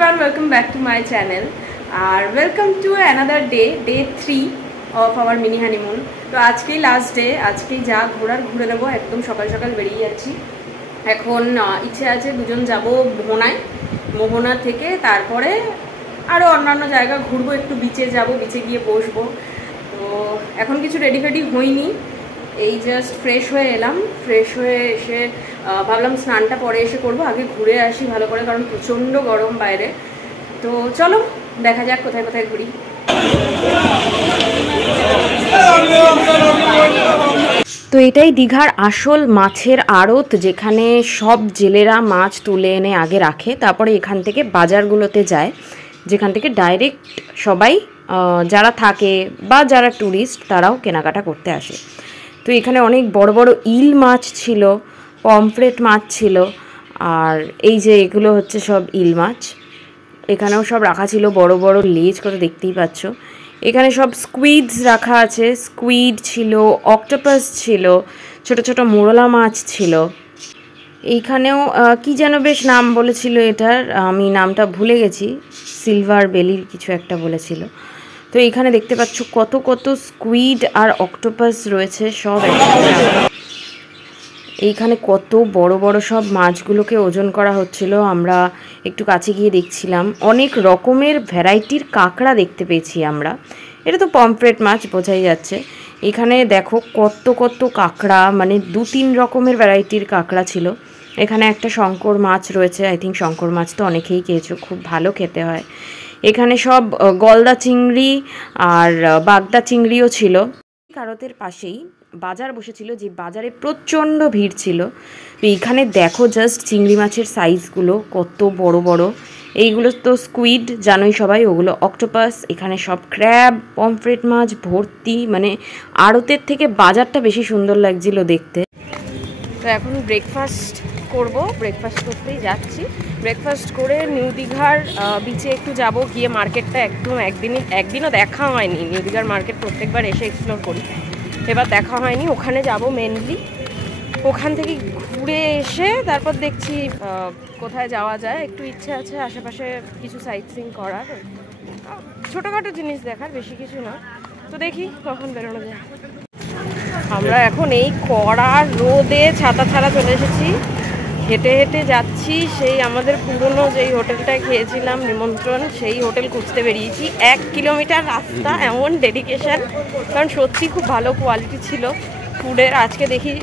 everyone, welcome back to my channel and welcome to another day 3 of our mini honeymoon. তো আজকেই last day, আজকেই যা ঘোরার ঘুরে নেবো, একদম সকাল সকাল বেরিয়ে যাচ্ছি। এখন ইচ্ছে আছে দুজন যাব মোহনা থেকে, তারপরে আরও অন্যান্য জায়গা ঘুরবো, একটু বিচে যাব, বিচে গিয়ে বসবো। তো এখন কিছু রেডি ফেডি হয়নি, এই জাস্ট ফ্রেশ হয়ে এলাম। ফ্রেশ হয়ে এসে ভাবলাম স্নানটা পরে এসে করবো, আগে ঘুরে আসি ভালো করে, কারণ প্রচণ্ড গরম বাইরে। তো চলো দেখা যাক কোথায় কোথায় ঘুরি। তো এটাই দীঘার আসল মাছের আড়ত, যেখানে সব জেলেরা মাছ তুলে এনে আগে রাখে, তারপরে এখান থেকে বাজারগুলোতে যায়, যেখান থেকে ডাইরেক্ট সবাই যারা থাকে বা যারা ট্যুরিস্ট তারাও কেনাকাটা করতে আসে। তো এখানে অনেক বড় বড় ইল মাছ ছিল, পমফ্রেট মাছ ছিল, আর এই যে এগুলো হচ্ছে সব ইল মাছ। এখানেও সব রাখা ছিল, বড় বড় লেজ করে, দেখতেই পাচ্ছ। এখানে সব স্কুইডস রাখা আছে, স্কুইড ছিল, অক্টোপাস ছিল, ছোট ছোট মোরলা মাছ ছিল। এইখানেও কি যেন বেশ নাম বলেছিল এটার, আমি নামটা ভুলে গেছি, সিলভার বেলির কিছু একটা বলেছিল। তো এইখানে দেখতে পাচ্ছ কত কত স্কুইড আর অক্টোপাস রয়েছে সব একসাথে। এইখানে কত বড় বড় সব মাছগুলোকে ওজন করা হচ্ছিল, আমরা একটু কাছে গিয়ে দেখছিলাম। অনেক রকমের ভ্যারাইটির কাঁকড়া দেখতে পেয়েছি আমরা। এটা তো পমফ্রেট মাছ, বোঝাই যাচ্ছে। এখানে দেখো কত কত কাঁকড়া, মানে 2-3 রকমের ভ্যারাইটির কাঁকড়া ছিল। এখানে একটা শঙ্কর মাছ রয়েছে, আই থিঙ্ক শঙ্কর মাছ তো অনেকেই খেয়েছো, খুব ভালো খেতে হয়। এখানে সব গলদা চিংড়ি আর বাগদা চিংড়িও ছিল। কারতের পাশেই বাজার বসেছিল, যে বাজারে প্রচণ্ড ভিড় ছিল। তো এইখানে দেখো জাস্ট চিংড়ি মাছের সাইজগুলো কত বড় বড়। এইগুলো তো স্কুইড জানোই সবাই, ওগুলো অক্টোপাস। এখানে সব ক্র্যাব, পমফ্রেট মাছ ভর্তি, মানে আড়তের থেকে বাজারটা বেশি সুন্দর লাগছিল দেখতে। তো এখন ব্রেকফাস্ট করব, ব্রেকফাস্ট করতেই যাচ্ছি। ব্রেকফাস্ট করে নিউ দীঘার বিচে একটু যাব, গিয়ে মার্কেটটা একদম একদিনও দেখা হয়নি। নিউ দীঘার মার্কেট প্রত্যেকবার এসে এক্সপ্লোর করি, এবার দেখা হয়নি। ওখানে যাব মেনলি, ওখান থেকে ঘুরে এসে তারপর দেখছি কোথায় যাওয়া যায়। একটু ইচ্ছে আছে আশেপাশে কিছু সাইট সিইং করার, ছোটোখাটো জিনিস দেখার, বেশি কিছু না। তো দেখি কখন বেরোনো যায়। আমরা এখন এই কড়া রোদে ছাতা ছাড়া চলে এসেছি, হেঁটে হেঁটে যাচ্ছি। সেই আমাদের পুরনো যেই হোটেলটায় খেয়েছিলাম নিমন্ত্রণ, সেই হোটেল খুঁজতে বেরিয়েছি। 1 কিলোমিটার রাস্তা, এমন ডেডিকেশন, কারণ সত্যি খুব ভালো কোয়ালিটি ছিল ফুডের। আজকে দেখি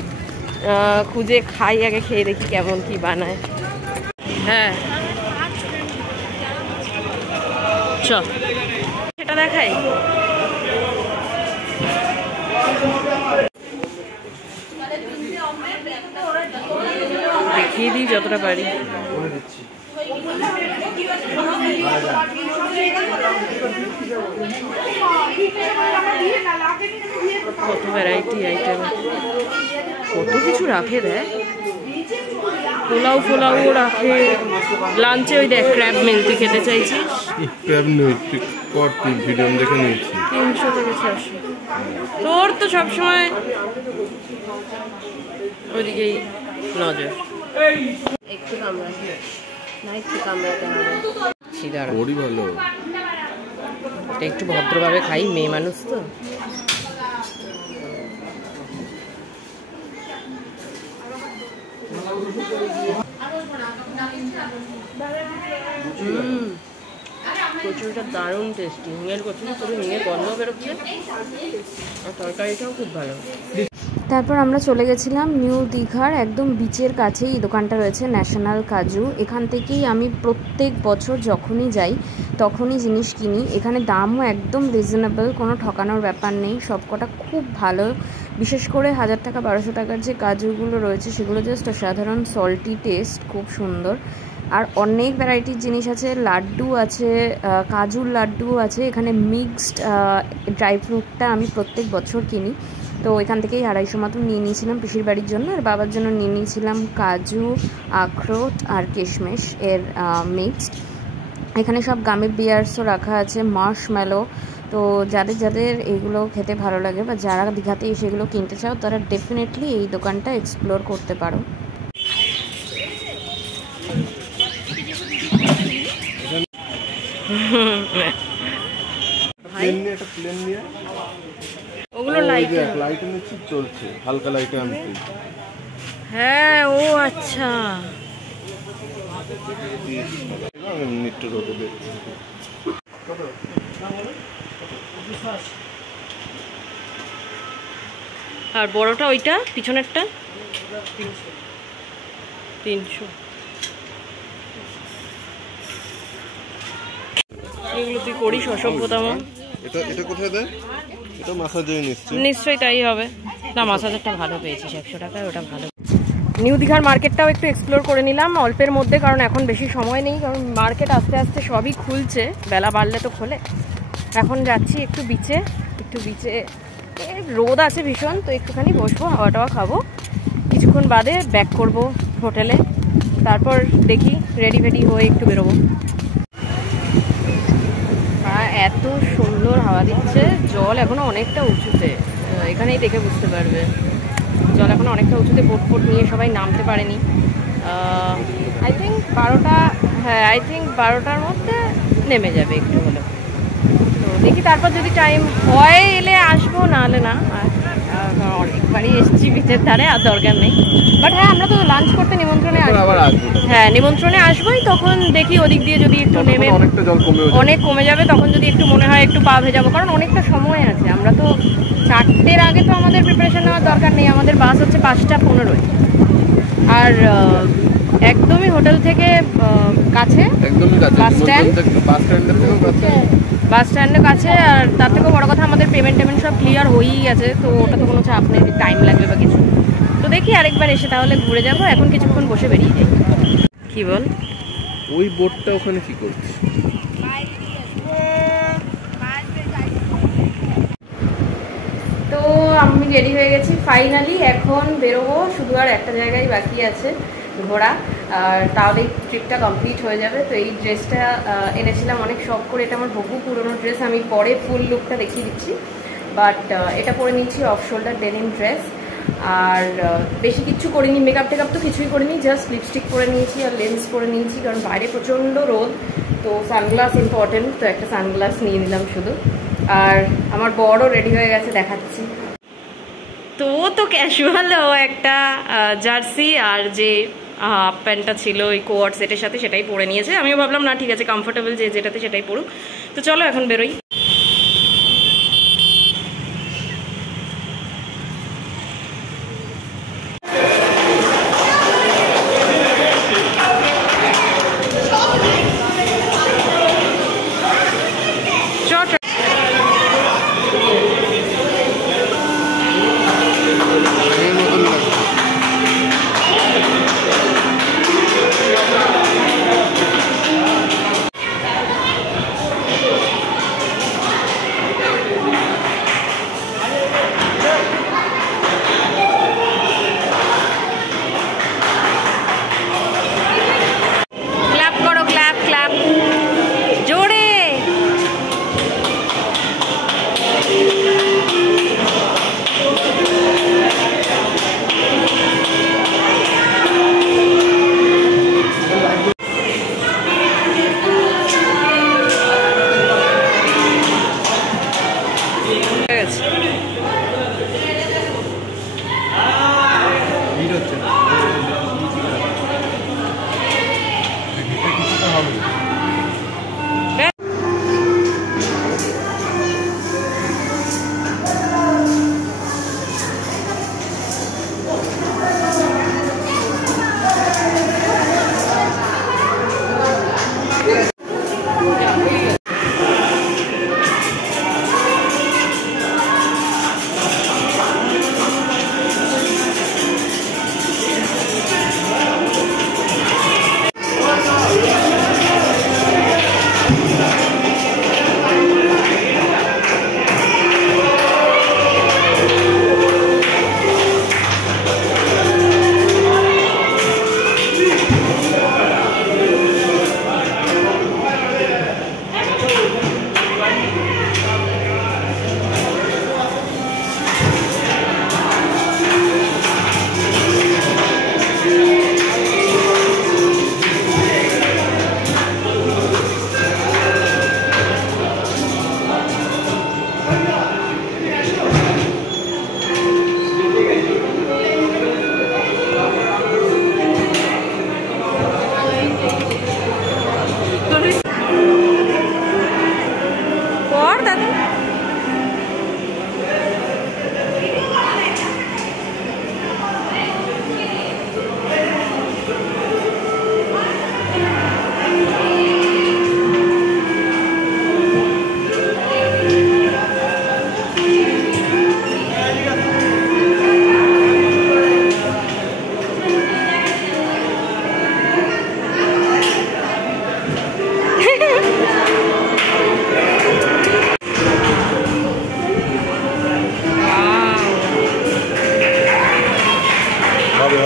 খুঁজে খাই, আগে খেয়ে দেখি কেমন কি বানায়। হ্যাঁ চ সেটা দেখাই। দেখিয়ে দিই যতটা পারি। কত ভ্যারাইটি আইটেম, কত কিছু রাখে দেখ, পোলাও ফোলাও রাখে। লাঞ্চে ওই দেখ ক্র্যাব মিল, তুই খেতে চাইছিস? ক্র্যাব নই, তুই ভিডিও দেখে নিয়েছি। 300 থেকে 600। তোর তো সবসময় ওইদিকেই নজর। একটু কামড়াতে না, একটু কামড়াতে হবে। সিদারা ওরই ভালো, এটা একটু ভদ্রভাবে খাই, মেয়ে মানুষ তো। কচুরিটা দারুণ টেস্টি, হিঙের কচুরি, পুরো হিঙের গন্ধ বেরোচ্ছে, আর তরকারিটাও খুব ভালো। তারপর আমরা চলে গেছিলাম নিউ দীঘার একদম বিচের কাছেই এই দোকানটা রয়েছে, ন্যাশনাল কাজু। এখান থেকেই আমি প্রত্যেক বছর যখনই যাই তখনই জিনিস কিনি। এখানে দামও একদম রিজনেবল, কোনো ঠকানোর ব্যাপার নেই, সবকটা খুব ভালো। বিশেষ করে 1000 টাকা 1200 টাকার যে কাজুগুলো রয়েছে সেগুলো জাস্ট অসাধারণ, সল্টি টেস্ট, খুব সুন্দর। আর অনেক ভ্যারাইটির জিনিস আছে, লাড্ডু আছে, কাজুর লাড্ডু আছে। এখানে মিক্সড ড্রাই ফ্রুটটা আমি প্রত্যেক বছর কিনি, তো এখান থেকেই 250 মতো নিয়ে নিয়েছিলাম পিসির বাড়ির জন্য, আর বাবার জন্য নিয়ে নিয়েছিলাম কাজু, আখরোট আর কিশমিশ এর মিক্সড। এখানে সব গামি বিয়ার্সও রাখা আছে, মার্শমেলো। তো যাদের যাদের এইগুলো খেতে ভালো লাগে বা যারা দীঘাতে এসে এগুলো কিনতে চাও, তারা ডেফিনেটলি এই দোকানটা এক্সপ্লোর করতে পারো। যে এক লাইটে নিচ্ছি চলছে, হালকা লাইটে আনছি। হ্যাঁ ও আচ্ছা, নিট্টু রোদে দেখছি। আর বড়টা ওইটা পিছনেরটা 300। এগুলো তুই করিস অসভ্যতাম। এটা এটা কোথায় দেয়? এটা মাসাজে নিশ্চয়ই। নিশ্চয়ই তাই হবে। না মাসাজেরটা ভালো পেয়েছিস, 100 টাকায় ওটা ভালো। নিউ দীঘার মার্কেটটাও একটু এক্সপ্লোর করে নিলাম অল্পের মধ্যে, কারণ এখন বেশি সময় নেই, কারণ মার্কেট আস্তে আস্তে সবই খুলছে, বেলা বাড়লে তো খোলে। এখন যাচ্ছি একটু বিচে, রোদ আছে ভীষণ, তো একটুখানি বসবো, হাওয়া টাওয়া খাবো, কিছুক্ষণ বাদে ব্যাক করব হোটেলে, তারপর দেখি রেডি ফেডি হয়ে একটু বেরোবো। এত সুন্দর হাওয়া দিচ্ছে, জল এখনো অনেকটা উঁচুতে, এখানেই দেখে বুঝতে পারবে, জল এখনো অনেকটা উঁচুতে, বোট ফোট নিয়ে সবাই নামতে পারেনি। আই থিঙ্ক 12টা, হ্যাঁ আই থিঙ্ক 12টার মধ্যে নেমে যাবে একটু হলেও। তো দেখি তারপর যদি টাইম হয় এলে আসবো, না হলে না। অনেকবারই এসেছি বিচের ধারে, আর দরকার নেই। বাট হ্যাঁ আমরা তো লাঞ্চ করতে নিমন্ত্রণে আসবো, হ্যাঁ নিমন্ত্রণে আসবোই, তখন দেখি ওদিক দিয়ে যদি একটু নেমে অনেক কমে যাবে, তখন যদি একটু মনে হয় একটু পা ভেজাবো, কারণ অনেকটা সময় আছে। আমরা তো 4টের আগে তো আমাদের প্রিপারেশন নেওয়ার দরকার নেই, আমাদের বাস হচ্ছে 5টা 15। আর একদমই হোটেল থেকে কাছে, বাস স্ট্যান্ডের কাছে। আর তার থেকেও বড় কথা, আমাদের পেমেন্ট সব ক্লিয়ার হয়েই গেছে, তো ওটা তো কোনো চাপ নেই, টাইম লাগবে বা কিছু। তো দেখি আরেকবার এসে তাহলে ঘুরে যাবো, এখন কিছুক্ষণ বসে বেরিয়ে যাই। কি বল? ওই বোটটা ওখানে কি করছে? তো আমি রেডি হয়ে গেছি ফাইনালি, এখন বেরোবো, শুধু আর একটা জায়গায় বাকি আছে ঘোরা, আর তাহলে ট্রিপটা কমপ্লিট হয়ে যাবে। তো এই ড্রেসটা এনেছিলাম অনেক শখ করে, এটা আমার বহু পুরনো ড্রেস, আমি পরে ফুল লুকটা দেখিয়ে দিচ্ছি, বাট এটা পরে নিচ্ছি অফ শোল্ডার ডেনিম ড্রেস। আর বেশি কিছু করিনি, মেকআপ টেকআপ তো কিছুই করিনি, জাস্ট লিপস্টিক পরে নিয়েছি আর লেন্স পরে নিয়েছি, কারণ বাইরে প্রচণ্ড রোদ, তো সানগ্লাস ইম্পর্টেন্ট, তো একটা সানগ্লাস নিয়ে নিলাম শুধু। আর আমার বড়ও রেডি হয়ে গেছে, দেখাচ্ছি। তো ও তো ক্যাজুয়াল, ও একটা জার্সি আর যে হাফ প্যান্টটা ছিল ওই কোয়ার্ড সেটের সাথে, সেটাই পরে নিয়েছে। আমিও ভাবলাম না ঠিক আছে, কমফোর্টেবল যেটাতে সেটাই পরুক। তো চলো এখন বেরোই।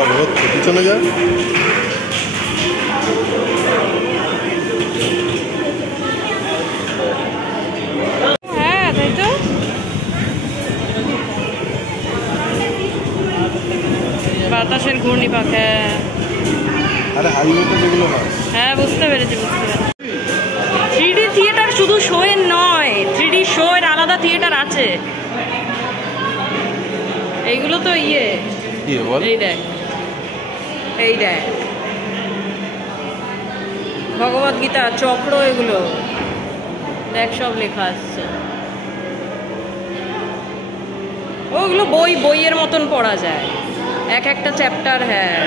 হবে, হচ্ছে পিছনে যা। হ্যাঁ তাই তো, বাতাসের ঘূর্ণিপাক। হ্যাঁ আরে হাইওয়েতে যেগুলো হয়। হ্যাঁ বুঝতে পেরেছি, বুঝতে পেরেছি। 3D থিয়েটার শুধু শো এর নয়, 3D শো এর আলাদা থিয়েটার আছে। এইগুলো তো ইয়ে, এই দেখ, এই দেখ ভগবত গীতা চক্র, এগুলো দেখ সব লেখা আসছে। ওগুলো বইয়ের মতন পড়া যায়, এক একটা চ্যাপ্টার। হ্যাঁ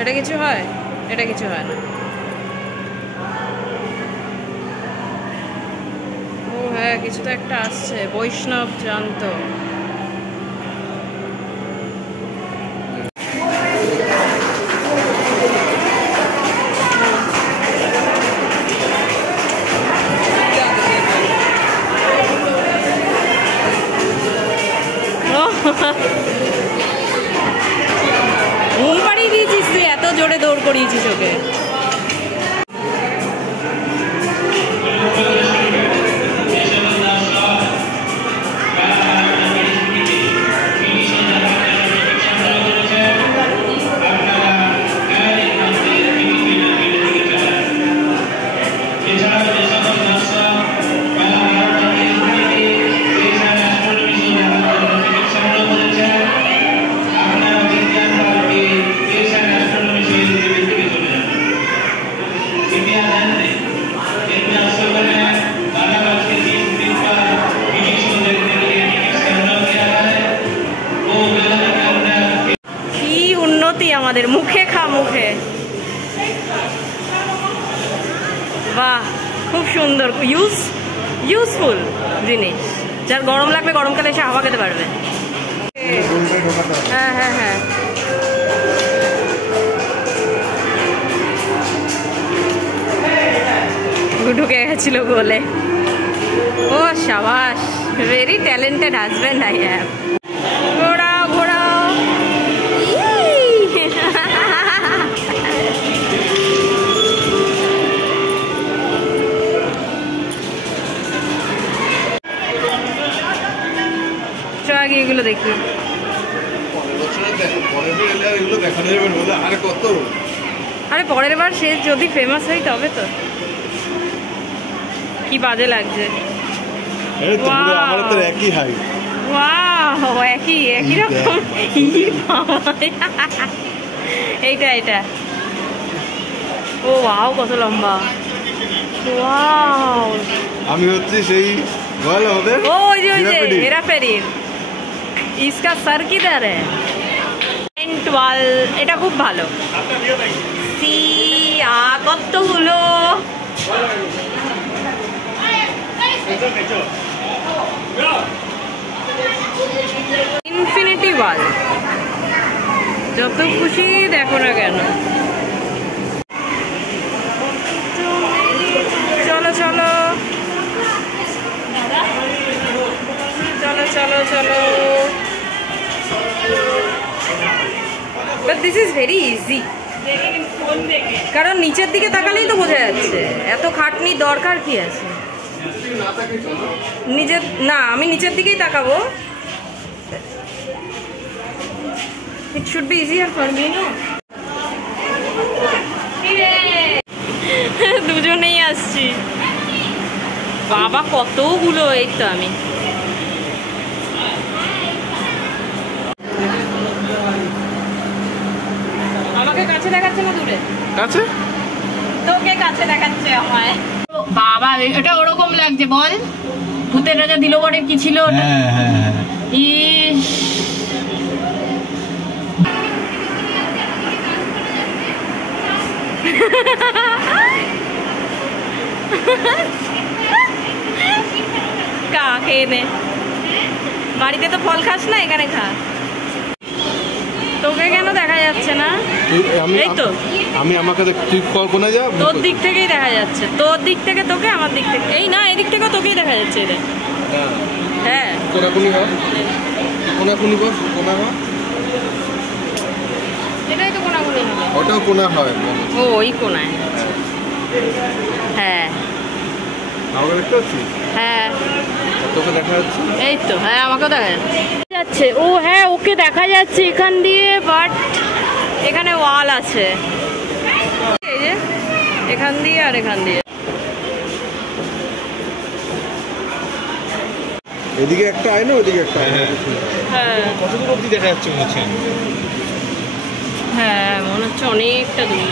এটা কিছু হয়, এটা কিছু হয় না। ও হ্যাঁ কিছু তো একটা আসছে, বৈষ্ণব জানত। ঘুম পাড়িয়ে দিয়েছিস তুই, এত জোরে দৌড় করিয়েছিস ওকে। আমাদের মুখে খা, মুখে। বাহ খুব সুন্দর, ইউজফুল জিনিস। যার গরম লাগবে গরমকালে এসে হাওয়া খেতে পারবে। হ্যাঁ হ্যাঁ হ্যাঁ ঢুকে গেছিল বলে। ও শাবাশ, very talented husband I have. ঘোড়াও ঘোড়াও, আগে এগুলো দেখি। আরে পরের বার সে যদি ফেমাস হয় তবে তো। কি বাজে লাগছে, একই হাইট, একই রকম। এইটা এটা, ও ওয়াও কত লম্বা। ওয়াও, আমি হচ্ছি সেই ও ওই যে হেরাফেরির। इसका सर किधर है? এটা খুব ভালো। কতগুলো ইনফিনিটি ওয়াল, যত খুশি দেখো না কেন। চলো চলো চলো চলো চলো। But this is very easy, কারণ নিচের দিকে তাকালেই তো বোঝা যাচ্ছে। এত খাটনি দরকার কি আছে? নিজের না, আমি নিচের দিকেই তাকাবো। It should be easier for me, no? দুজনেই আসছি। বাবা কতগুলো, এই তো আমি। আমাকে কাছে দেখাচ্ছে না দূরে? কাছে, তোকে কাছে দেখাচ্ছে আমায়। বাবা এটা ওরকম লাগছে বল, ভূত ভূতের রাজা দিলবরের কি ছিল? হ্যাঁ হ্যাঁ হ্যাঁ ইস, খেয়ে নে, বাড়িতে তো ফল খাস না, এখানে খা। তোকে কেন দেখা যাচ্ছে না? এই তো আমি আমাকে তুই কোনে যা, তোর দিক থেকেই দেখা যাচ্ছে, তোর দিক থেকে তোকে, আমার দিক থেকে এই না, এদিক থেকে তোকেই দেখা যাচ্ছে। এটা হ্যাঁ কোনাকুনি হয়, কোনাকুনি বস, কোনা হয়, এটাই তো কোনাকুনি হবে। ওটাও কোনা হয়। ও ওই কোনায়, হ্যাঁ আমাকে দেখতে পাচ্ছিস? হ্যাঁ তোকে দেখা যাচ্ছে? এই তো, হ্যাঁ আমাকেও দেখা যাচ্ছে। ও হ্যাঁ, ওকে দেখা যাচ্ছে এখান দিয়ে, বাট এখানে ওয়াল আছে, এই যে এখান দিয়ে আর এখান দিয়ে। এদিকে একটা আয় না, ওইদিকে একটা আয়। হ্যাঁ কতদূর অবধি দেখা যাচ্ছে মনে হচ্ছে? হ্যাঁ মনে হচ্ছে অনেকটা দূর।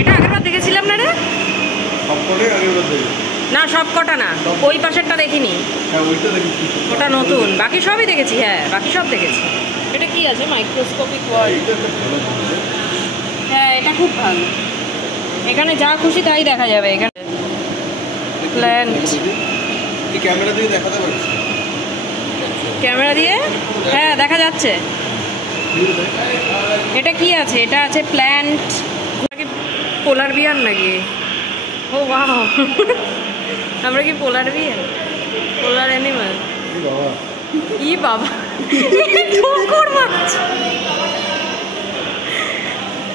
এটা আগেরবার দেখেছিলাম না রে? সবকটাই আগের বার দেখি না সব কটা না, ওই পাশেরটা দেখিনি। হ্যাঁ ওইটা দেখেছি, ওটা নতুন, বাকি সবই দেখেছি। হ্যাঁ বাকি সব দেখেছি। এটা কি আছে? Microscopic world. হ্যাঁ এটা খুব ভালো, এখানে যা খুশি তাই দেখা যাবে। এখানে প্ল্যান্ট, তুই ক্যামেরা দিয়ে দেখাতে পারিস? ক্যামেরা দিয়ে হ্যাঁ দেখা যাচ্ছে। এটা কি আছে? এটা আছে প্ল্যান্ট। পোলার বিয়ার নাকি? ও ওয়াও, আমরা কি পোলার বিয়ার? পোলার অ্যানিমাল। ই বাবা, ঠোকর মাছ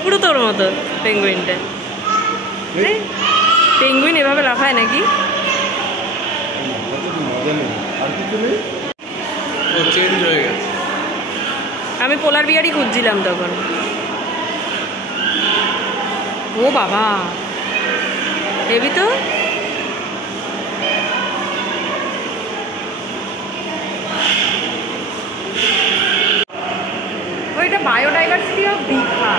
পুরো তোর মতো। পেঙ্গুইনটা, পেঙ্গুইন এভাবে লাফায় নাকি? চেঞ্জ হয়ে গেছে। আমি পোলার বিয়ারই খুঁজছিলাম তখন। ও বাবা, হেবি তো। ওইটা বায়োডাইভার্সিটি অফ দীঘা।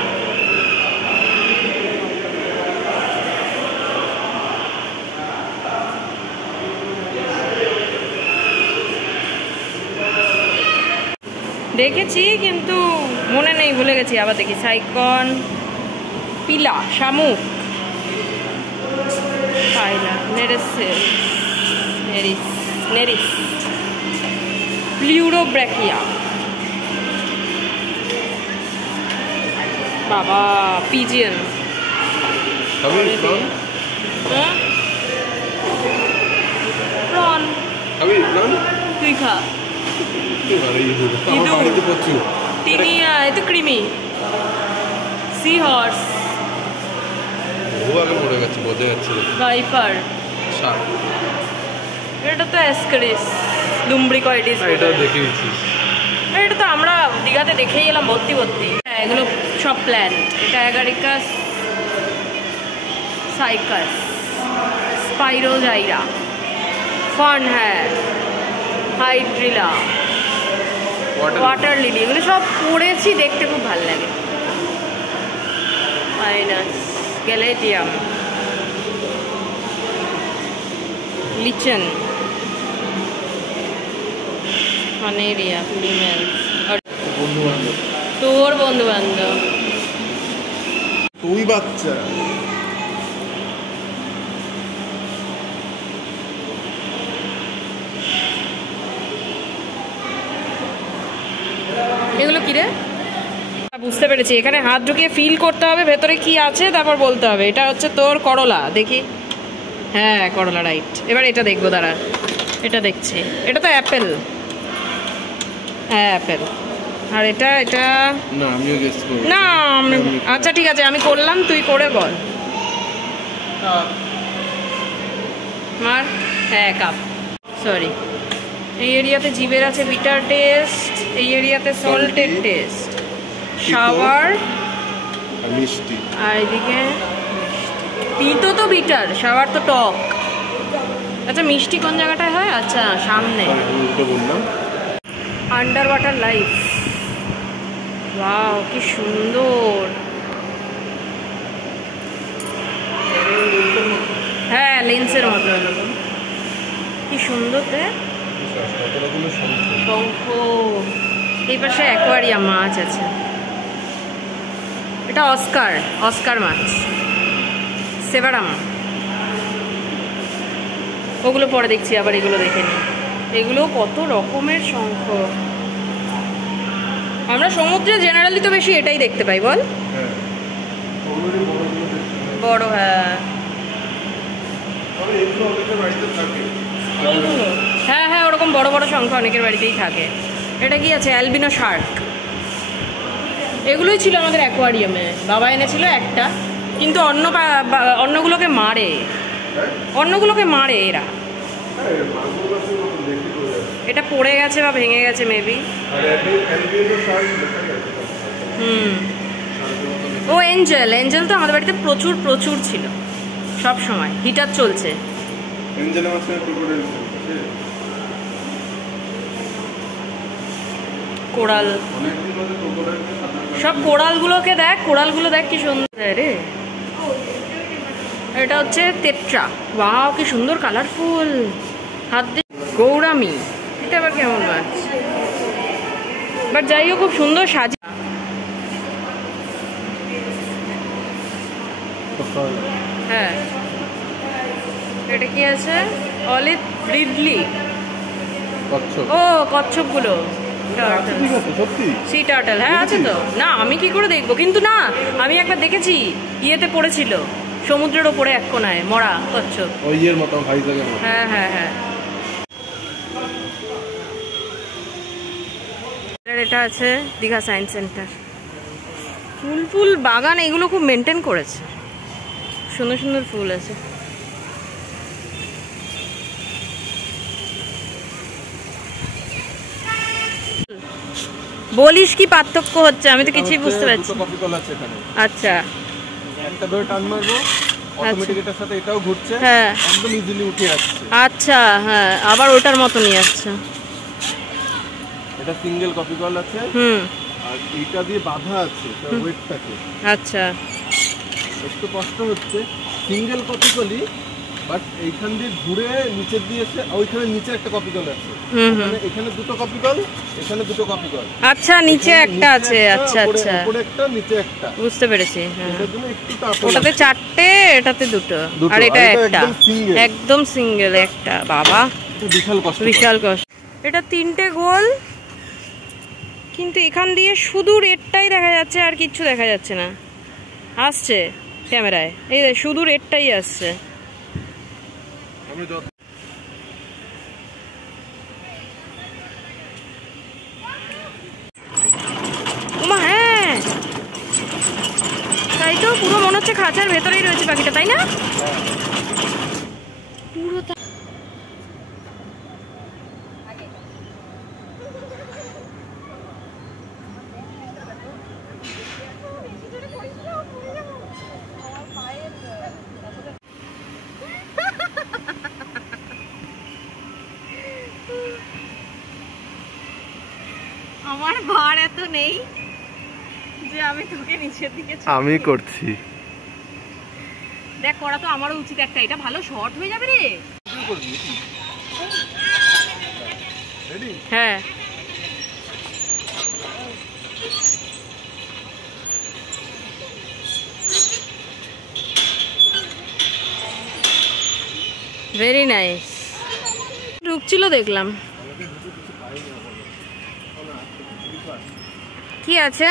দেখেছি কিন্তু মনে নেই, ভুলে গেছি। আবার দেখি, সাইকন, পিলা, শামুক, পাইলা, নেরিস, প্লিউরোব্র্যাকিয়া। বাবা, পিজিয়ন। প্রন, তুই খা। টিনিয়া, এ তো ক্রিমি। সি হর্স, আগে পড়ে গেছে, বোঝা যাচ্ছে। ভাইপার, এটা তো অ্যাসকারিস, লুম্ব্রিকয়েডিস। এটা দেখেছিস? এটা তো আমরা দীঘাতে দেখেই এলাম ভর্তি ভর্তি। হ্যাঁ এগুলো সব প্ল্যান্ট। এটা অ্যাগারিকাস, সাইকাস, স্পাইরোজাইরা, ফার্ন, হ্যাঁ হাইড্রিলা, ওয়াটার লিলি। এগুলো সব পড়েছি, দেখতে খুব ভালো লাগে। মাইনাস, গ্যালেটিয়াম, লিচেন, ফানেরিয়া, ফিমেল। তোর বন্ধু বান্ধব, তুই বাচ্চা। এগুলো কি রে? বুঝতে পেরেছি, এখানে হাত ঢুকিয়ে ফিল করতে হবে ভেতরে কি আছে, তারপর বলতে হবে। এটা হচ্ছে তোর করলা, দেখি। হ্যাঁ করলা, রাইট। এবার এটা দেখবো, দাঁড়া। এটা দেখছি, এটা তো অ্যাপেল। হ্যাঁ অ্যাপেল। আর এটা না, আমিও গেস করব না। আচ্ছা ঠিক আছে, আমি করলাম, তুই করে বল। মার, হ্যাঁ কাপ, সরি। এই এরিয়াতে জিভের আছে বিটার টেস্ট, এই এরিয়াতে সল্টেড টেস্ট, সাওয়ার মিষ্টি, আর এদিকে তিতো তো বিটার, সাওয়ার তো টক। আচ্ছা মিষ্টি কোন জায়গাটায় হয়? আচ্ছা সামনে। বললাম আন্ডার ওয়াটার লাইফ। ওয়াও কি সুন্দর। হ্যাঁ লেন্সের মতো এরকম। কি সুন্দর দেখ, শঙ্খ। এই পাশে অ্যাকোয়ারিয়াম মাছ আছে। এটা অস্কার, অস্কার মাছ, সেভারাম। ওগুলো পরে দেখছি, আবার এগুলো দেখে নিই। এগুলো কত রকমের শঙ্খ। আমরা সমুদ্রে জেনারেলি তো বেশি এটাই দেখতে পাই, বল? বড়, হ্যাঁ হ্যাঁ হ্যাঁ, ওরকম বড় বড় শঙ্খ অনেকের বাড়িতেই থাকে। এটা কি আছে? Albino Shark. এগুলোই ছিল আমাদের অ্যাকোয়ারিয়ামে, বাবা এনেছিল একটা, কিন্তু অন্যগুলোকে মারে, অন্যগুলোকে মারে এরা। এটা পড়ে গেছে বা ভেঙে গেছে মেবি। ও এঞ্জেল, এঞ্জেল তো আমাদের বাড়িতে প্রচুর প্রচুর ছিল সব সময়, হিটার চলছে। কোরাল, সব কোরালগুলোকে দেখ, কোরালগুলো দেখ কি সুন্দর রে। এটা হচ্ছে তেট্রা। ওয়াও কি সুন্দর কালারফুল। হাত দিয়ে গৌরামি, এটা আবার কেমন মাছ? বাট যাই হোক খুব সুন্দর সাজে। হ্যাঁ, এটা কি আছে? Olive ridley. ও কচ্ছপগুলো, সি টার্টল। হ্যাঁ আছে তো। না আমি কি করে দেখবো, কিন্তু না আমি একবার দেখেছি, ইয়েতে পড়েছিল সমুদ্রের ওপরে এক কোনায় মরা কচ্ছপ। হ্যাঁ হ্যাঁ হ্যাঁ। এটা আছে দীঘা সায়েন্স সেন্টার। ফুল ফুল বাগান, এগুলো খুব মেনটেন করেছে, সুন্দর সুন্দর ফুল আছে। বলিস কি পার্থক্য হচ্ছে, আমি তো কিছুই বুঝতে পারছি। আচ্ছা, একটা ধরে টান মারবো, অটোমেটিক এটার সাথে এটাও ঘুরছে, হ্যাঁ একদম ইজিলি উঠে যাচ্ছে। আচ্ছা, হ্যাঁ আবার ওটার মতনই। আচ্ছা, এটা সিঙ্গেল কপি কল আছে, আর এটা দিয়ে বাঁধা আছে তার ওয়েটটাকে। আচ্ছা, একটু কষ্ট হচ্ছে সিঙ্গেল কপি কলই, বাট এইখান দিয়ে ঘুরে নিচের দিয়ে এসে ওইখানে নিচে একটা কপি কল আছে, এখানে দুটো কপি কল, এখানে দুটো কপি কল। আচ্ছা, নিচে একটা আছে। আচ্ছা আচ্ছা, উপরে একটা নিচে একটা, বুঝতে পেরেছি। হ্যাঁ, এটার জন্য একটু টাফ। ওটাতে চারটে, এটাতে দুটো, আর এটা একটা একদম সিঙ্গেল একটা। বাবা বিশাল কষ্ট, বিশাল কষ্ট। এটা তিনটে গোল, কিন্তু এখান দিয়ে শুধু রেডটাই দেখা যাচ্ছে, আর কিচ্ছু দেখা যাচ্ছে না। আসছে ক্যামেরায়, এই শুধু রেডটাই আসছে। হ্যাঁ তাই তো, পুরো মনে হচ্ছে খাঁচার ভেতরেই রয়েছে পাখিটা, তাই না? পুরো আমার ভার এত নেই যে আমি তোকে নিচের দিকে, আমি করছি। দেখ করা তো আমারও উচিত একটা, এটা ভালো শর্ট হয়ে যাবে রে। হ্যাঁ ভেরি নাইস। ঢুকছিল দেখলাম। কি আছে?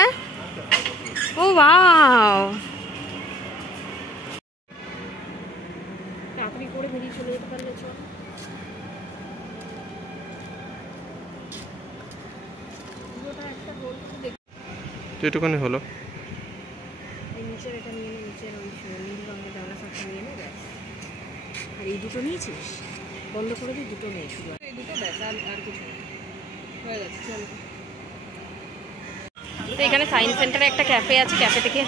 ও ওয়াও, তাড়াতাড়ি করে বেরিয়ে চলে যেতে পারলে। যেটুকুনি হলো নিচের এটা নিয়ে নে, নিচের ওই নীল রঙের ডানা শাকটা নিয়ে নে, ব্যাস। আর এই দুটো নিয়েছিস, বন্ধ করে দিই, দুটো নেই শুধু, এই দুটো ব্যাস, আর কিছু হয়ে যাচ্ছে। চলো, তো এখানে সায়েন্স সেন্টারে একটা ক্যাফে আছে, ক্যাফে থেকে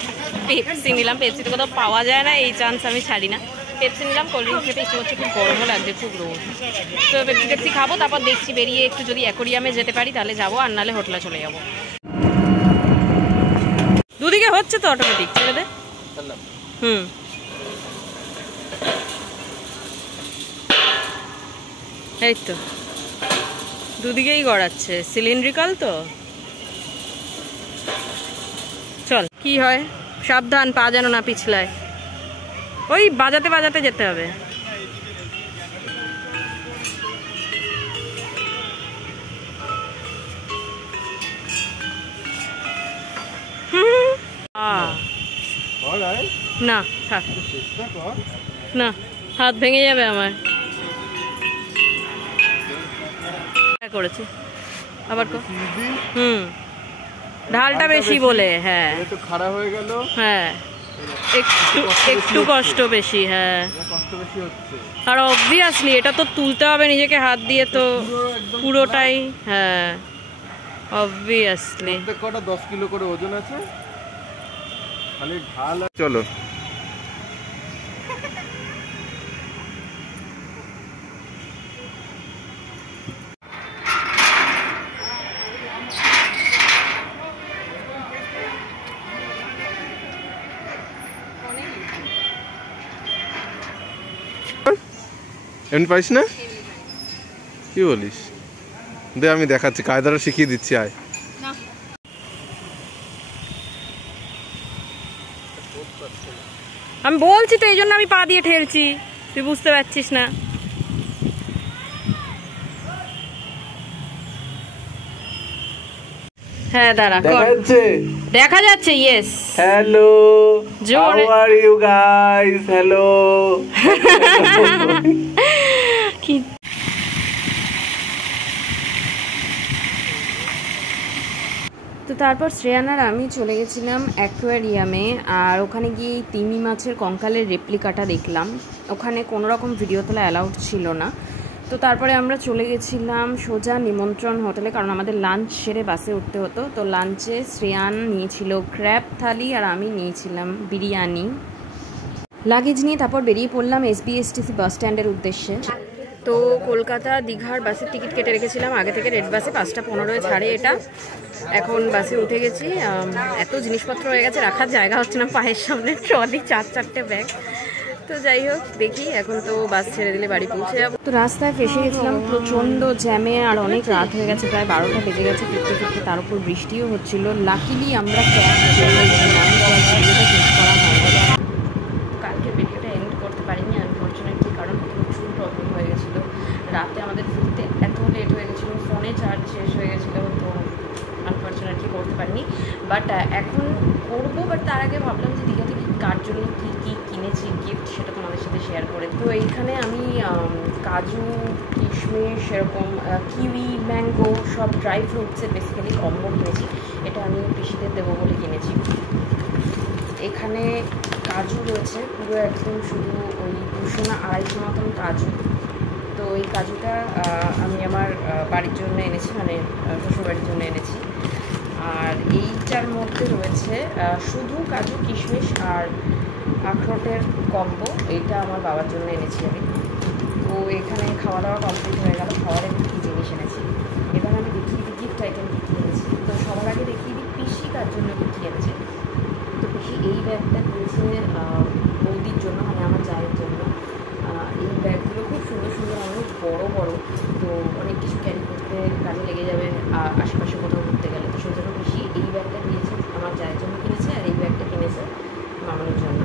পেপসি নিলাম। পেপসি তো কোথাও পাওয়া যায় না, এই চান্স আমি ছাড়ি না। পেপসি নিলাম, কোল্ড ড্রিঙ্কস খেতে ইচ্ছে হচ্ছে, খুব গরমও লাগছে, খুব রোদ। তো পেপসি টেপসি খাবো, তারপর দেখছি বেরিয়ে একটু যদি অ্যাকোরিয়ামে যেতে পারি তাহলে যাবো, আর নাহলে হোটেলে চলে যাবো। দুদিকে হচ্ছে তো অটোমেটিক, ছেড়ে দে। এই তো দুদিকেই গড়াচ্ছে, সিলিন্ড্রিকাল তো। চল কি হয়, সাবধান, পা যেন না পিছলায়। ওই বাজাতে বাজাতে যেতে হবে। না থাক না, হাত ভেঙে যাবে আমার। করেছি আবার ঢালটা বেশি বলে, হ্যাঁ একটু খারাপ হয়ে গেল, হ্যাঁ একটু কষ্ট বেশি, হ্যাঁ কষ্ট বেশি হচ্ছে। আর অবভিয়াসলি এটা তো তুলতে হবে নিজেকে হাত দিয়ে, তো পুরোটাই, হ্যাঁ অবভিয়াসলি। কটা 10 কিলো করে ওজন আছে, খালি ঢাল। চলো এমনি পাইস না, কি বলিস? দে আমি দেখাচ্ছি, কায়দাটা শিখিয়ে দিচ্ছি, আয়। আমি বলছি তো, এই জন্য আমি পা দিয়ে ঠেলছি, তুই বুঝতে পারছিস না। হ্যাঁ দাঁড়া, দেখা যাচ্ছে, yes. Hello, how are you guys? Hello. কি তো তারপর শ্রেয়ান আর আমি চলে গেছিলাম অ্যাকোয়ারিয়ামে, আর ওখানে গিয়ে তিমি মাছের কঙ্কালের রেপ্লিকাটা দেখলাম। ওখানে কোনো রকম ভিডিও তোলা অ্যালাউড ছিল না। তো তারপরে আমরা চলে গেছিলাম সোজা নিমন্ত্রণ হোটেলে, কারণ আমাদের লাঞ্চ সেরে বাসে উঠতে হতো। তো লাঞ্চে শ্রেয়ান নিয়েছিল ক্র্যাব থালি আর আমি নিয়েছিলাম বিরিয়ানি। লাগেজ নিয়ে তারপর বেরিয়ে পড়লাম SBSTC বাস স্ট্যান্ডের উদ্দেশ্যে। তো কলকাতা দীঘার বাসের টিকিট কেটে রেখেছিলাম আগে থেকে, রেড বাসে 5:15 ছাড়ে এটা। এখন বাসে উঠে গেছি, এত জিনিসপত্র হয়ে গেছে, রাখার জায়গা হচ্ছে না পায়ের সামনে, ট্রলি 4-4টে ব্যাগ। তো যাই হোক দেখি, এখন তো বাস ছেড়ে দিলে বাড়ি পৌঁছে যাবো। তো রাস্তায় ফেসে গেছিলাম প্রচণ্ড জ্যামে, আর অনেক রাত হয়ে গেছে, প্রায় 12টা বেজে গেছে ফিরতে ফিরতে। তার উপর বৃষ্টিও হচ্ছিল। লাকিলি আমরা ক্যাব চলেছিলাম, ভিডিওটা শেষ করা হয়নি। কালকে ভিডিওটা এন্ড করতে পারিনি আনফর্চুনেটলি, কারণ প্রচুর প্রবলেম হয়ে গেছিলো। রাতে আমাদের ফিরতে এত লেট হয়ে গেছিলো, ফোনে চার্জ শেষ হয়ে গেছিলো, তো আনফর্চুনেটলি করতে পারিনি। বাট এখন করবো, বাট তার আগে ভাবলাম যে দীঘা থেকে কার জন্য কী কী কিনেছি গিফট, সেটা তোমাদের সাথে শেয়ার করে। তো এইখানে আমি কাজু, কিশমিশ, সেরকম কিউই, ম্যাঙ্গো, সব ড্রাই ফ্রুটসের বেসিক্যালি কম্বো কিনেছি। এটা আমি পিসিদের দেবো বলে কিনেছি। এখানে কাজু রয়েছে পুরো একদম, শুধু ওই 200-250 মতন কাজু। তো এই কাজুটা আমি আমার বাড়ির জন্য এনেছি, মানে শ্বশুরবাড়ির জন্য এনেছি। আর এইটার মধ্যে রয়েছে শুধু কাজু, কিশমিশ আর আখরোটের কম্বো। এইটা আমার বাবার জন্য এনেছি আমি। তো এখানে খাওয়া দাওয়া কমপ্লিট হয়ে গেল। খাওয়ার একটু কী জিনিস এনেছি এবার আমি দেখিয়ে দিই, গিফট আইটেম কী কী এনেছি। তো সবার আগে দেখিয়ে দিই পিসি কার জন্য কী এনেছে। তো পিসি এই ব্যাগটা দিয়েছে বৌদির জন্য, মানে আমার জায়ের জন্য। এই ব্যাগগুলো খুব সুন্দর সুন্দর, অনেক বড় বড়, তো অনেক কিছু ক্যারি করতে কাজে লেগে যাবে আশেপাশে কোথাও ঘুরতে গেলে। তো সেই জন্য পিসি এই ব্যাগটা দিয়েছে, আমার জায়ের জন্য কিনেছে, আর এই ব্যাগটা কিনেছে মামানোর জন্য।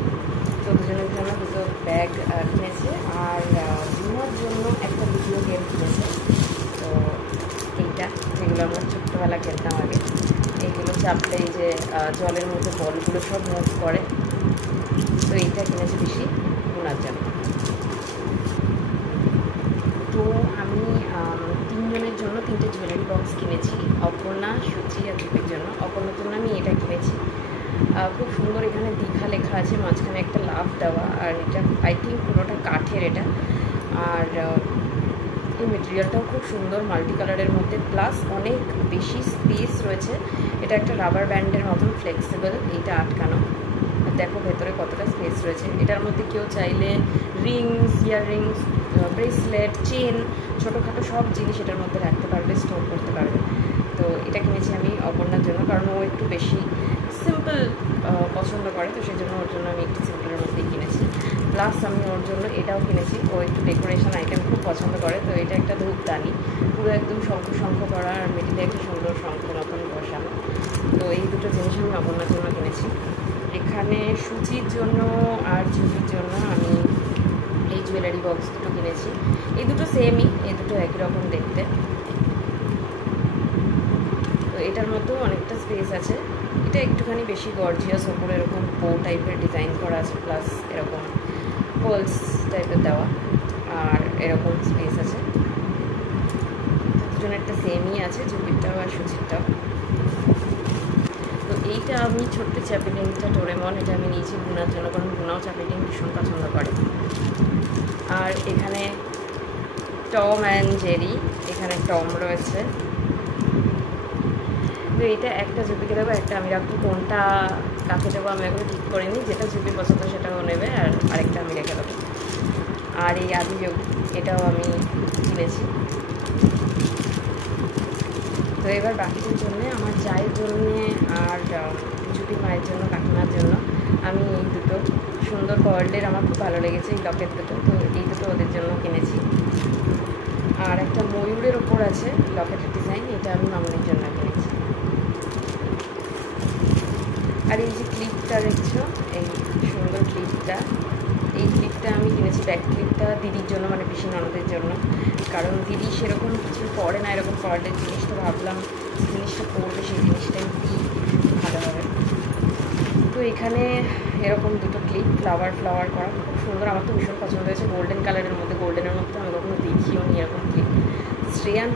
তো দুজনের জন্য দুটো ব্যাগ কিনেছে। আর জুমার জন্য একটা ভিডিও গেম কিনেছে। তো এইটা, যেগুলো আমরা ছোট্টোবেলা খেলতাম আগে, এইগুলো চাপলে এই যে জলের মধ্যে বলগুলো সব মুভ করে। তো এইটা কিনেছে বেশি ওনার জন্য। তো আমি 3 জনের জন্য 3টে জুয়েলারি বক্স কিনেছি, অপর্ণা, সুচি আর দীপের জন্য। অপর্ণার জন্য আমি এটা কিনেছি, খুব সুন্দর। এখানে দীঘা লেখা আছে, মাঝখানে একটা লাভ দেওয়া, আর এটা আই থিঙ্ক পুরোটা কাঠের এটা। আর এই মেটেরিয়ালটাও খুব সুন্দর, মাল্টি কালারের মধ্যে, প্লাস অনেক বেশি স্পেস রয়েছে। এটা একটা রাবার ব্যান্ডের মতন ফ্লেক্সিবল, এইটা আটকানো। দেখো ভেতরে কতটা স্পেস রয়েছে। এটার মধ্যে কেউ চাইলে রিংস, ইয়াররিংস, ব্রেসলেট, চেন, ছোটোখাটো সব জিনিস এটার মধ্যে রাখতে পারবে, স্টোর করতে পারবে। তো এটা কিনেছি আমি অপর্ণার জন্য, কারণ ও একটু বেশি সিম্পল পছন্দ করে, তো সেই জন্য ওর জন্য আমি একটু সিম্পলের মধ্যেই কিনেছি। তো প্লাস আমি ওর জন্য এটাও কিনেছি, ও একটু ডেকোরেশন আইটেম খুব পছন্দ করে। তো এটা একটা ধূপদানি, পুরো একদম শঙ্খ শঙ্খ করা, আর মিডিলে একটা সুন্দর শঙ্খ মতন বসানো। তো এই দুটো জিনিস আমি অপর্ণার জন্য কিনেছি। এখানে সূচির জন্য আর ঝুঁকির জন্য আমি এই জুয়েলারি বক্স দুটো কিনেছি। এই দুটো সেমই, এই দুটো একই রকম দেখতে। তো এটার মধ্যেও অনেকটা স্পেস আছে। এটা একটুখানি বেশি গর্জিয়াস, ওপরে এরকম বো টাইপের ডিজাইন করা আছে, প্লাস এরকম পোলস টাইপের দেওয়া, আর এরকম স্পেস আছে। দুজনের একটা সেমই আছে, ঝুঁকিরটাও আর সূচিরটাও। তো এইটা আমি ছোট্ট চ্যাপেলিংটা ডোরেমন, এটা আমি নিয়েছি বুনার জন্য, কারণ বুনাও চ্যাপেলিং ভীষণ পছন্দ করে। আর এখানে টম অ্যান্ড জেরি, এখানে টম রয়েছে। তো এটা একটা ঝুঁপিকে দেবো, একটা আমি রাখবো। কোনটা কাকে দেবো আমি এখনো ঠিক করিনি, যেটা ঝুঁপি পছন্দ সেটাও নেবে, আর আরেকটা আমি রেখে দেবো। আর এই আদিযোগ, এটাও আমি কিনেছি। তো এবার বাকিদের জন্যে, আমার চায়ের জন্যে আর ঝুঁপি মায়ের জন্য, কাকিমার জন্য আমি এই দুটো সুন্দর পার্লের আমার খুব ভালো লেগেছে এই লকেট দুটো। তো এই দুটো ওদের জন্য কিনেছি। আর একটা ময়ূরের ওপর আছে লকেটের ডিজাইন, এটা আমি মামনির জন্য কিনেছি। আর এই যে ক্লিপটা দেখছো, এই সুন্দর ক্লিপটা, এই ক্লিপটা আমি কিনেছি। ব্যাক ক্লিপটা দিদির জন্য, মানে পিসি ননদের জন্য, কারণ দিদি সেরকম কিছু পরে না এরকম পার্লের জিনিস। তো ভাবলাম জিনিসটা পরবে, সেই জিনিসটাই দিই, ভালো হবে। তো এখানে এরকম দুটো ক্লিপ ফ্লাওয়ার করা, খুব সুন্দর। আমার তো ভীষণ পছন্দ হয়েছে, গোল্ডেন কালারের মধ্যে। গোল্ডেনের মধ্যে আমি কখনো দেখিও নি এরকম ক্লিপ।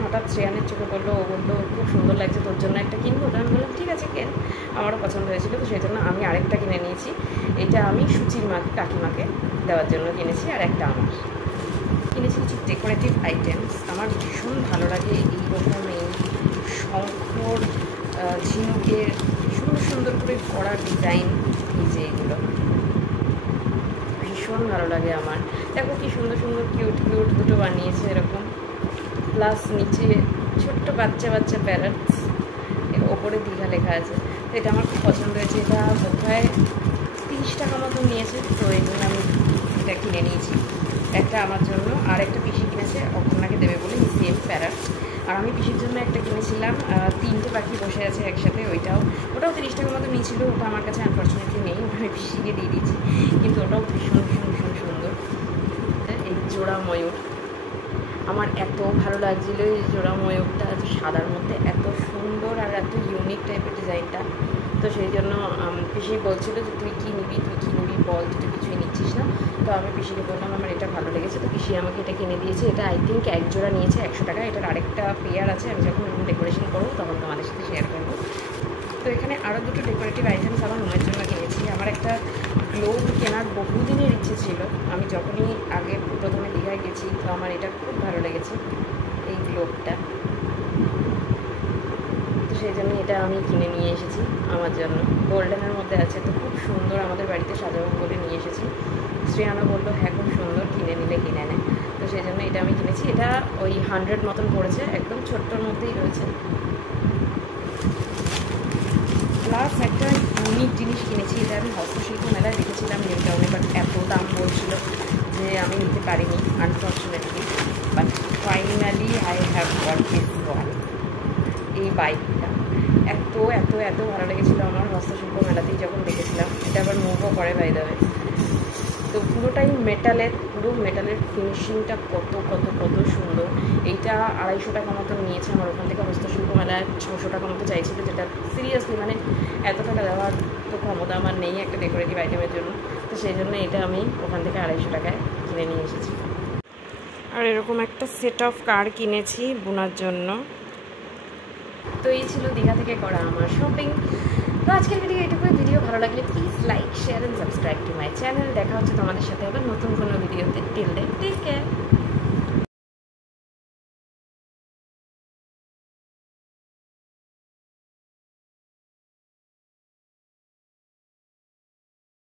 হঠাৎ শ্রেয়ানের চোখে বললো, ও বললো খুব সুন্দর লাগছে, তোর জন্য একটা কিনবো। তো আমি বললাম ঠিক আছে কেন, আমারও পছন্দ হয়েছিল। তো সেই জন্য আমি আরেকটা কিনে নিয়েছি। এটা আমি সুচির কাকিমাকে দেওয়ার জন্য কিনেছি, আর একটা আমার কিনেছি। কিছু ডেকোরেটিভ আইটেমস আমার ভীষণ ভালো লাগে, এইরকম এই শঙ্খর ঝিনুকের সুন্দর সুন্দর করে করা ডিজাইন, এই যে এগুলো ভীষণ ভালো লাগে আমার। দেখো কি সুন্দর সুন্দর কিউট দুটো বানিয়েছে এরকম, প্লাস নিচে ছোট্ট বাচ্চা প্যারেটস, ওপরে দীঘা লেখা আছে। তো এটা আমার খুব পছন্দ হয়েছে। এটা বোধহয় 30 টাকা মতন নিয়েছে। তো এই জন্য আমি এটা কিনে নিয়েছি, একটা আমার জন্য, আর একটা পিসি কিনেছে অপর্ণাকে দেবে বলে সেম প্যারেট। আর আমি পিসির জন্য একটা কিনেছিলাম, 3টে পাখি বসে আছে একসাথে, ওটাও 30 টাকার মতো নিয়েছিল। ওটা আমার কাছে আনফর্চুনেটলি নেই, আমি পিসিকে দিয়ে দিয়েছি, কিন্তু ওটাও ভীষণ সুন্দর। এই জোড়া ময়ূর আমার এত ভালো লাগছিল, এই জোড়া ময়ূরটা সাদার মধ্যে এত সুন্দর আর এত ইউনিক টাইপের ডিজাইনটা। তো সেই জন্য পিসি বলছিল যে তুই কী নিবি বল, তুই কিছুই নিচ্ছিস না। তো আমি পিসিকে বললাম আমার এটা ভালো লেগেছে, তো পিসি আমাকে এটা কিনে দিয়েছে। এটা আই থিঙ্ক এক জোড়া নিয়েছে 100 টাকা। এটার আরেকটা পেয়ার আছে, আমি যখন ডেকোরেশন করবো তখন তোমাদের সাথে শেয়ার করবো। তো এখানে আরও দুটো ডেকোরেটিভ আইটেমস আমার রুমের জন্য কিনেছি। আমার একটা গ্লোব কেনার বহুদিনের ইচ্ছে ছিল, আমি যখনই আগে প্রথমে দীঘায় গেছি, তো আমার এটা খুব ভালো লেগেছে এই গ্লোবটা। তো সেই জন্য এটা আমি কিনে নিয়ে এসেছি আমার জন্য, গোল্ডেনের মধ্যে আছে। তো খুব সুন্দর, আমাদের বাড়িতে সাজাবো বলে নিয়ে এসেছি। শ্রেয়ানা বললো হ্যাঁ খুব সুন্দর, কিনে নে। তো সেই জন্য এটা আমি কিনেছি। এটা ওই 100 মতন পড়েছে, একদম ছোট্টর মধ্যেই রয়েছে। প্লাস একটা ইউনিক জিনিস কিনেছি, এটা আমি হস্তশিল্প মেলায় দেখেছিলাম নিউ টাউনে, বাট এত দাম বলছিল যে আমি নিতে পারিনি unfortunately. But finally I have got this one, এই বাইকটা এত ভালো লেগেছিলো আমার হস্তশিল্প মেলাতেই যখন দেখেছিলাম। এটা আবার মুভও করে বাই দ্য ওয়ে। তো পুরোটাই পুরো মেটালের ফিনিশিংটা কত সুন্দর। এইটা 250 টাকা মতো নিয়েছে আমার ওখান থেকে। হস্তশিল্প মেলায় 600 টাকা মতো চাইছিল, যেটা সিরিয়াসলি মানে এত টাকা দেওয়ার তো ক্ষমতা আমার নেই একটা ডেকোরেটিভ আইটেমের জন্য। তো সেই জন্য এটা আমি ওখান থেকে 250 টাকায় কিনে নিয়ে এসেছি। আর এরকম একটা সেট অফ কার কিনেছি বোনার জন্য। তো এই ছিল দীঘা থেকে করা আমার শপিং। তো আজকের ভিডিও ভালো লাগলে please like, share and subscribe to my channel. দেখা হচ্ছে তোমাদের সাথে আবার নতুন কোনো ভিডিওতে। Till then take care.